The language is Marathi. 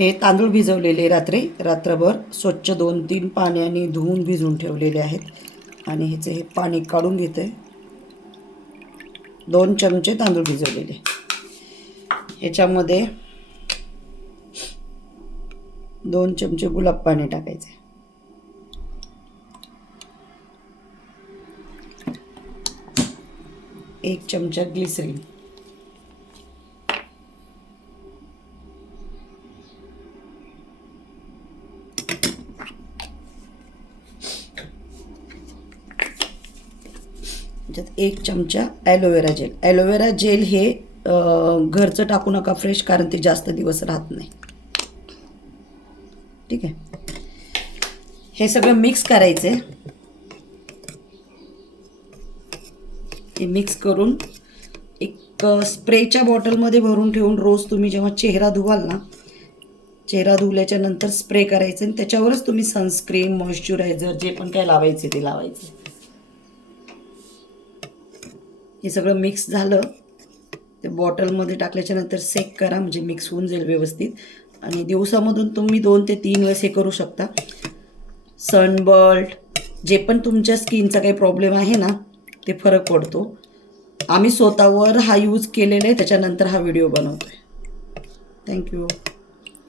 हे तांदूळ भिजवलेले रात्रभर स्वच्छ 2-3 पाण्याने धुवून भिजवून ठेवलेले आहेत आणि ह्याचे हे पाणी काढून घेते. 2 चमचे तांदूळ भिजवलेले. ह्याच्यामध्ये 2 चमचे गुलाब पाणी टाकायचे. एक चमचा ग्लिसरीन. त्याच्यात 1 चमचा ॲलोवेरा जेल. ॲलोवेरा जेल हे घरचं टाकू नका फ्रेश, कारण ते जास्त दिवस राहत नाही. ठीक आहे. हे सगळं मिक्स करायचं. हे मिक्स करून एक स्प्रेच्या बॉटलमध्ये भरून ठेवून रोज तुम्ही जेव्हा चेहरा धुवाल ना, चेहरा धुवल्याच्या नंतर स्प्रे करायचं आणि त्याच्यावरच तुम्ही सनस्क्रीन, मॉइश्चरायझर जे पण काय लावायचे ते लावायचे. हे सगळं मिक्स झालं ते बॉटलमध्ये टाकल्याच्या नंतर सेक करा, म्हणजे मिक्स होऊन जाईल व्यवस्थित. आणि दिवसामधून तुम्ही 2 ते 3 वेळेस हे करू शकता. सनबर्न जे पण तुमच्या स्किनचा काही प्रॉब्लेम आहे ना, ते फरक पडतो. आम्ही स्वतःवर हा यूज केलेला आहे, त्याच्यानंतर हा व्हिडिओ बनवतोय. थँक्यू.